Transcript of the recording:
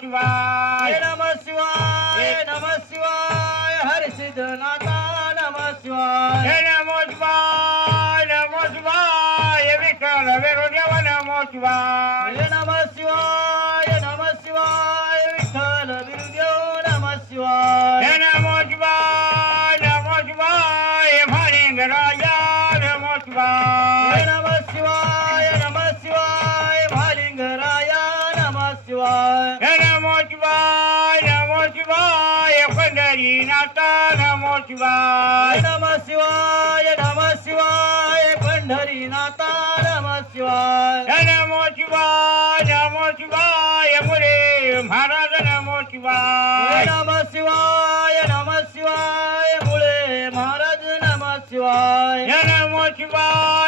शिवाय नमः शिवाय नमः शिवाय हर सिद्धनाथा नमः शिवाय नमो शिवाय विठ्ठल वेरुदेव नमो शिवाय नमः शिवाय विठ्ठल बिरुदेव नमः शिवाय नमो शिवाय भालिंगराया नमो शिवाय नमः शिवाय भालिंगराया नमः शिवाय नमो शिवाय पंढरीनाथ नमो शिवाय नमः शिवाय पंढरीनाथा नमः शिवाय नमो शिवाय मुरे महाराज नमो शिवाय नमः शिवाय मुळे महाराज नमः शिवाय नमो शिवाय